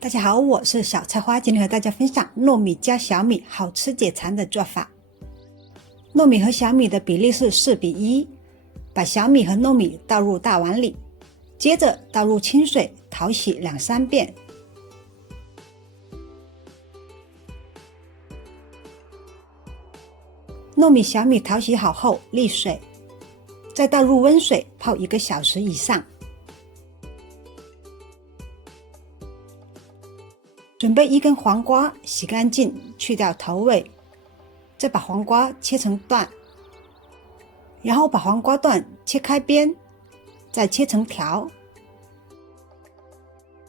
大家好，我是小菜花，今天和大家分享糯米加小米好吃解馋的做法。糯米和小米的比例是4:1，把小米和糯米倒入大碗里，接着倒入清水淘洗2-3遍。糯米、小米淘洗好后沥水，再倒入温水泡1个小时以上。准备1根黄瓜，洗干净，去掉头尾，再把黄瓜切成段，然后把黄瓜段切开边，再切成条，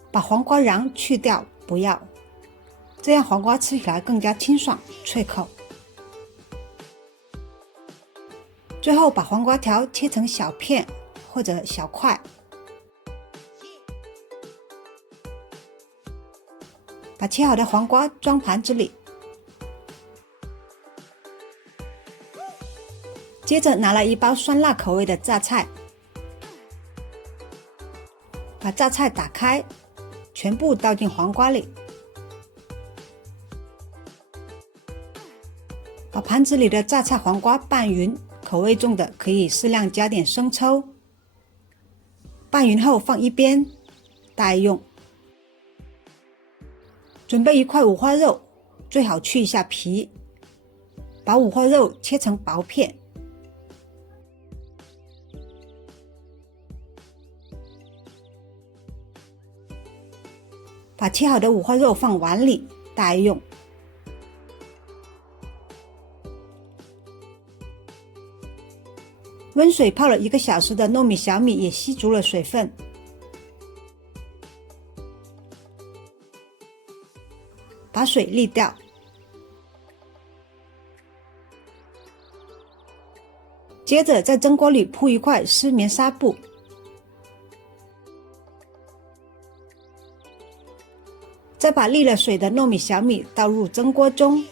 把黄瓜瓤去掉不要，这样黄瓜吃起来更加清爽脆口。最后把黄瓜条切成小片或者小块，把切好的黄瓜装盘子里，接着拿来1包酸辣口味的榨菜，把榨菜打开，全部倒进黄瓜里，把盘子里的榨菜黄瓜拌匀，口味重的可以适量加点生抽，拌匀后放一边待用。准备1块五花肉，最好去一下皮，把五花肉切成薄片，把切好的五花肉放碗里待用。温水泡了1个小时的糯米、小米也吸足了水分，把水沥掉，接着在蒸锅里铺1块湿棉纱布，再把沥了水的糯米、小米倒入蒸锅中，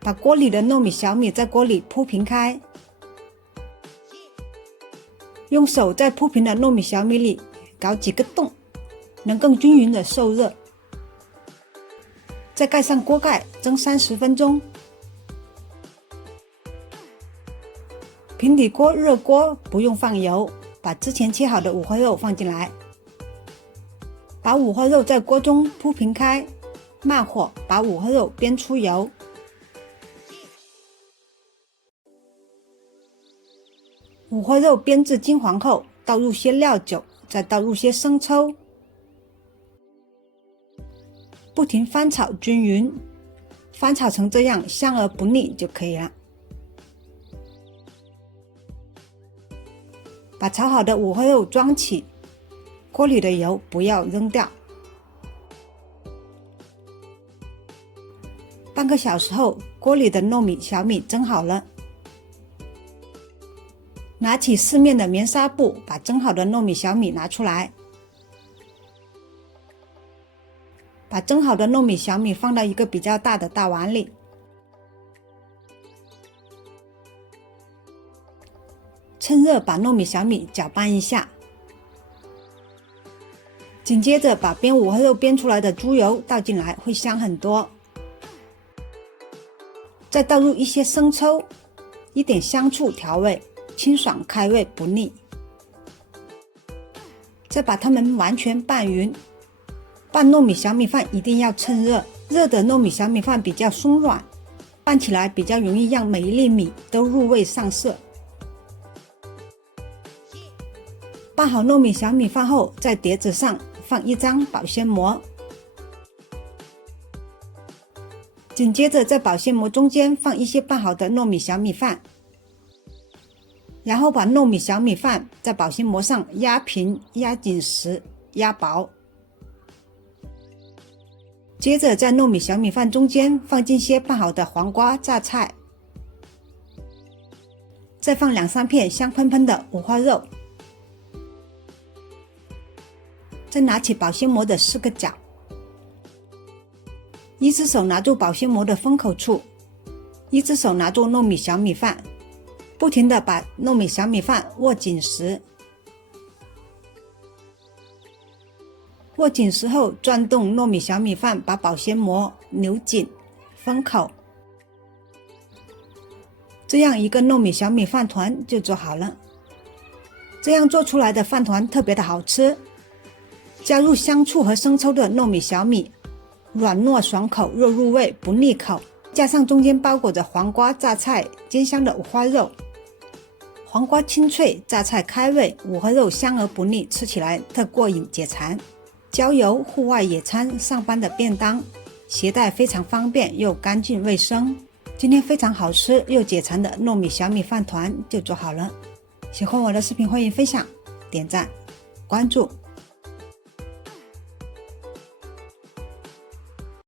把锅里的糯米、小米在锅里铺平开，用手在铺平的糯米、小米里搞几个洞，能更均匀的受热。再盖上锅盖蒸30分钟。平底锅热锅，不用放油，把之前切好的五花肉放进来，把五花肉在锅中铺平开，慢火把五花肉煸出油。五花肉煸至金黄后，倒入些料酒，再倒入些生抽，不停翻炒均匀，翻炒成这样香而不腻就可以了。把炒好的五花肉装起，锅里的油不要扔掉。半个小时后，锅里的糯米、小米蒸好了。拿起4面的棉纱布，把蒸好的糯米、小米拿出来，把蒸好的糯米、小米放到1个比较大的大碗里，趁热把糯米、小米搅拌一下，紧接着把煸五花肉煸出来的猪油倒进来，会香很多。再倒入一些生抽，一点香醋调味，清爽开胃不腻。再把它们完全拌匀。拌糯米、小米饭一定要趁热，热的糯米、小米饭比较松软，拌起来比较容易让每一粒米都入味上色。拌好糯米、小米饭后，在碟子上放1张保鲜膜，紧接着在保鲜膜中间放一些拌好的糯米、小米饭，然后把糯米、小米饭在保鲜膜上压平、压紧实、压薄。接着在糯米、小米饭中间放进些拌好的黄瓜、榨菜，再放2-3片香喷喷的五花肉，再拿起保鲜膜的4个角，一只手拿住保鲜膜的封口处，一只手拿住糯米、小米饭，不停地把糯米、小米饭握紧实，握紧时候转动糯米小米饭，把保鲜膜扭紧封口，这样一个糯米小米饭团就做好了。这样做出来的饭团特别的好吃。加入香醋和生抽的糯米小米，软糯爽口，肉入味不腻口，加上中间包裹着黄瓜、榨菜、煎香的五花肉，黄瓜清脆，榨菜开胃，五花肉香而不腻，吃起来特过瘾解馋。郊游、户外野餐、上班的便当，携带非常方便又干净卫生。今天非常好吃又解馋的糯米小米饭团就做好了。喜欢我的视频欢迎分享、点赞、关注。